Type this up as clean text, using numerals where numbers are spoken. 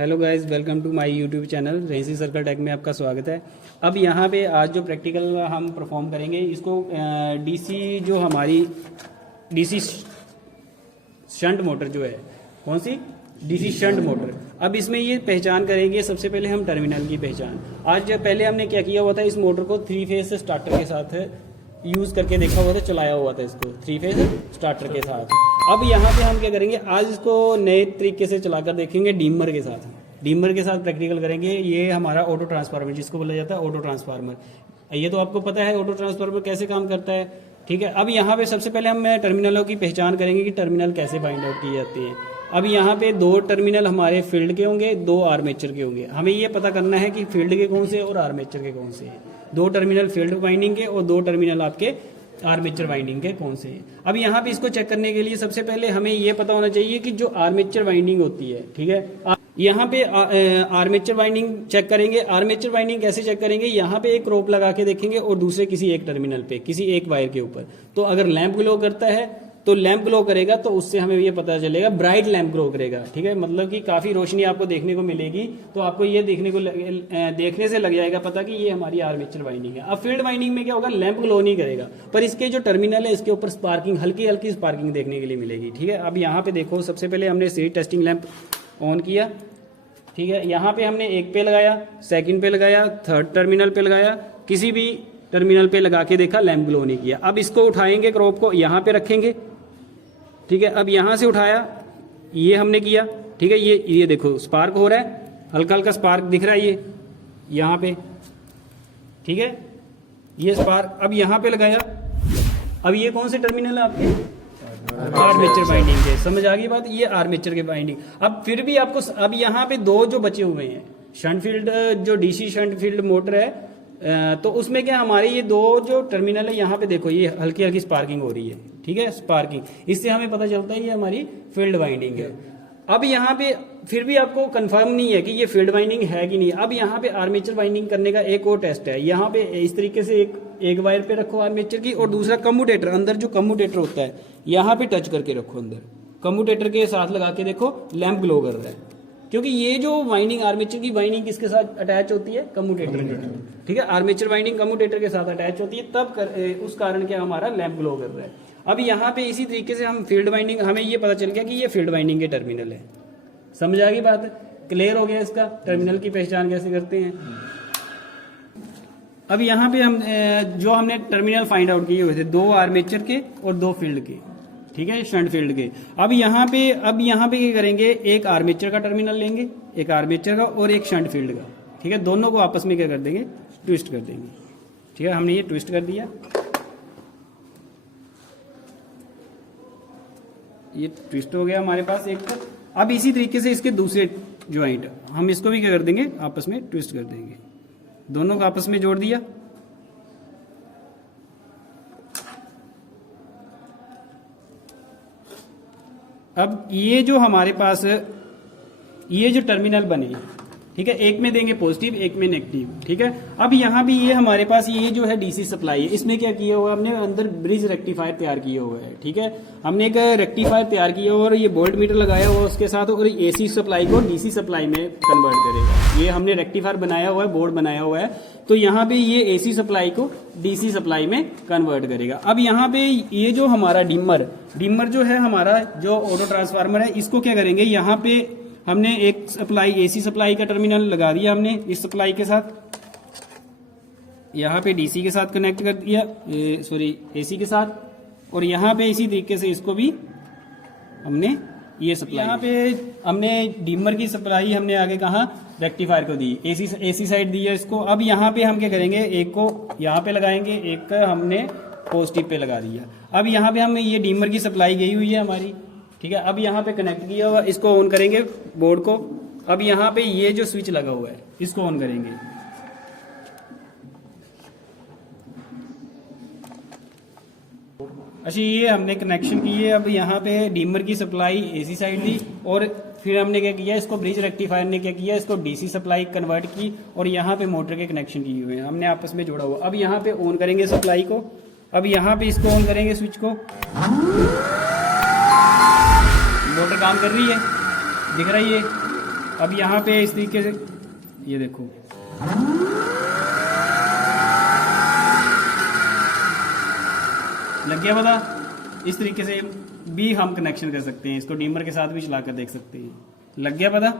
Hello guys, welcome to my YouTube channel Rensi Circle Tech में आपका स्वागत है। अब यहाँ पे आज जो प्रैक्टिकल हम परफॉर्म करेंगे इसको डीसी जो हमारी डीसी शंट मोटर जो है, कौन सी डीसी शंट मोटर। अब इसमें ये पहचान करेंगे। सबसे पहले हम टर्मिनल की पहचान। आज पहले हमने क्या किया हुआ था, इस मोटर को 3 फेज स्टार्टर के साथ यूज़ करके देखा हुआ था, चलाया हुआ था इसको 3 फेज स्टार्टर के साथ। अब यहाँ पे हम क्या करेंगे, आज इसको नए तरीके से चलाकर देखेंगे डीमर के साथ। डीमर के साथ प्रैक्टिकल करेंगे। ये हमारा ऑटो ट्रांसफार्मर जिसको बोला जाता है ऑटो ट्रांसफार्मर। ये तो आपको पता है ऑटो ट्रांसफार्मर कैसे काम करता है, ठीक है। अब यहाँ पे सबसे पहले हम टर्मिनलों की पहचान करेंगे कि टर्मिनल कैसे फाइंड आउट किए जाते हैं। अब यहाँ पे 2 टर्मिनल हमारे फील्ड के होंगे, 2 आर्मेचर के होंगे। हमें ये पता करना है कि फील्ड के कौन से और आर्मेचर के कौन से हैं। 2 टर्मिनल फील्ड वाइंडिंग के और 2 टर्मिनल आपके आर्मेचर वाइंडिंग के कौन से हैं। अब यहाँ पे इसको चेक करने के लिए सबसे पहले हमें ये पता होना चाहिए कि जो आर्मेचर वाइंडिंग होती है, ठीक है। यहाँ पे आर्मेचर वाइंडिंग चेक करेंगे। आर्मेचर वाइंडिंग कैसे चेक करेंगे, यहाँ पे एक रोप लगा के देखेंगे और दूसरे किसी एक टर्मिनल पे किसी एक वायर के ऊपर। तो अगर लैंप ग्लो करता है तो लैंप ग्लो करेगा, तो उससे हमें ये पता चलेगा ब्राइट लैंप ग्लो करेगा, ठीक है। मतलब कि काफी रोशनी आपको देखने को मिलेगी। तो आपको ये देखने से लग जाएगा पता कि ये हमारी आर्मेचर वाइंडिंग है। अब फील्ड वाइंडिंग में क्या होगा, लैंप ग्लो नहीं करेगा, पर इसके जो टर्मिनल है इसके ऊपर स्पार्किंग, हल्की हल्की स्पार्किंग देखने के लिए मिलेगी, ठीक है। अब यहाँ पे देखो, सबसे पहले हमने सीरीज टेस्टिंग लैंप ऑन किया, ठीक है। यहाँ पे हमने 1 पे लगाया, 2nd पे लगाया, 3rd टर्मिनल पे लगाया, किसी भी टर्मिनल पे लगा के देखा, लैंप ग्लो नहीं किया। अब इसको उठाएंगे, क्रॉप को यहाँ पे रखेंगे, ठीक है। अब यहाँ से उठाया, ये हमने किया, ठीक है। ये देखो स्पार्क हो रहा है, हल्का हल्का स्पार्क दिख रहा है ये यहाँ पे, ठीक है। ये स्पार्क अब यहाँ पे लगाया। अब ये कौन से टर्मिनल है आपके, आर्मेचर वाइंडिंग के। समझ आ गई बात, ये आर्मेचर के वाइंडिंग। अब फिर भी आपको अब यहाँ पे 2 जो बचे हुए हैं, शंट फील्ड जो डीसी शंट फील्ड मोटर है, तो उसमें क्या हमारे ये 2 जो टर्मिनल है, यहाँ पे देखो ये हल्की हल्की स्पार्किंग हो रही है, ठीक है। स्पार्किंग, इससे हमें पता चलता है ये हमारी फील्ड वाइंडिंग है। अब यहाँ पे फिर भी आपको कंफर्म नहीं है कि ये फील्ड वाइंडिंग है कि नहीं। अब यहाँ पे आर्मेचर वाइंडिंग करने का एक और टेस्ट है। यहाँ पे इस तरीके से एक वायर पे रखो आर्मेचर की, और दूसरा कम्यूटेटर, अंदर जो कम्यूटेटर होता है यहाँ पे टच करके रखो अंदर। कम्यूटेटर के साथ लगा के देखो, लैंप ग्लो कर रहा है, क्योंकि ये जो वाइंडिंग आर्मेचर की वाइंडिंग किसके साथ अटैच होती है, कम्यूटेटर के, ठीक है। आर्मेचर वाइंडिंग कम्यूटेटर के साथ अटैच होती है, तब उस कारण क्या हमारा लैंप ग्लो कर रहा है। अब यहाँ पे इसी तरीके से हम फील्ड वाइंडिंग, हमें ये पता चल गया कि ये फील्ड वाइंडिंग के टर्मिनल है। समझ आ गई बात, क्लियर हो गया इसका टर्मिनल की पहचान कैसे करते हैं। अब यहाँ पे हम जो हमने टर्मिनल फाइंड आउट किए हुए थे, 2 आर्मेचर के और 2 फील्ड के, ठीक है, शंट फील्ड के। अब यहाँ पे क्या करेंगे, एक आर्मेचर का टर्मिनल लेंगे, एक आर्मेचर का और एक शंट फील्ड का, ठीक है। दोनों को आपस में क्या कर देंगे, ट्विस्ट कर देंगे, ठीक है। हमने ये ट्विस्ट कर दिया, ये ट्विस्ट हो गया हमारे पास एक तो। अब इसी तरीके से इसके दूसरे ज्वाइंट हम इसको भी क्या कर देंगे, आपस में ट्विस्ट कर देंगे। दोनों को आपस में जोड़ दिया। अब ये जो हमारे पास ये जो टर्मिनल बने, ठीक है, एक में देंगे पॉजिटिव, एक में नेगेटिव, ठीक है। अब यहाँ भी ये हमारे पास ये जो है डीसी सप्लाई है, इसमें क्या किया हुआ है, हमने अंदर ब्रिज रेक्टिफायर तैयार किया हुआ है, ठीक है। हमने एक रेक्टिफायर तैयार किया हुआ और ये वोल्ट मीटर लगाया हुआ उसके साथ, और एसी सप्लाई को डीसी सप्लाई में कन्वर्ट करेगा। ये हमने रेक्टिफायर बनाया हुआ है, बोर्ड बनाया हुआ है, तो यहाँ पे ये एसी सप्लाई को डीसी सप्लाई में कन्वर्ट करेगा। अब यहाँ पे ये जो हमारा डिमर जो है हमारा जो ऑटो ट्रांसफार्मर है, इसको क्या करेंगे, यहाँ पे हमने एक सप्लाई, एसी सप्लाई का टर्मिनल लगा दिया हमने इस सप्लाई के साथ, यहाँ पे डीसी के साथ कनेक्ट कर दिया, एसी के साथ, और यहाँ पे इसी तरीके से इसको भी हमने ये सप्लाई, यहाँ पे हमने डिमर की सप्लाई हमने आगे कहा रेक्टिफायर को दी, एसी साइड दी है इसको। अब यहाँ पे हम क्या करेंगे, एक को यहाँ पे लगाएंगे, एक का हमने पॉजिटिव पे लगा दिया। अब यहाँ पे हम ये डिमर की सप्लाई गई हुई है हमारी, ठीक है। अब यहाँ पे कनेक्ट किया हुआ, इसको ऑन करेंगे बोर्ड को। अब यहाँ पे ये जो स्विच लगा हुआ है इसको ऑन करेंगे, अच्छा ये हमने कनेक्शन किए। अब यहाँ पे डिमर की सप्लाई एसी साइड दी, और फिर हमने क्या किया, इसको ब्रिज रेक्टिफायर ने क्या किया, इसको डीसी सप्लाई कन्वर्ट की, और यहाँ पे मोटर के कनेक्शन किए हुए हैं हमने आपस में जोड़ा हुआ। अब यहाँ पे ऑन करेंगे सप्लाई को। अब यहाँ पे इसको ऑन करेंगे स्विच को, मोटर काम कर रही है, दिख रही है, अब यहाँ पे इस तरीके से ये देखो, लग गया पता। इस तरीके से भी हम कनेक्शन कर सकते हैं, इसको डीमर के साथ भी चला कर देख सकते हैं। लग गया पता।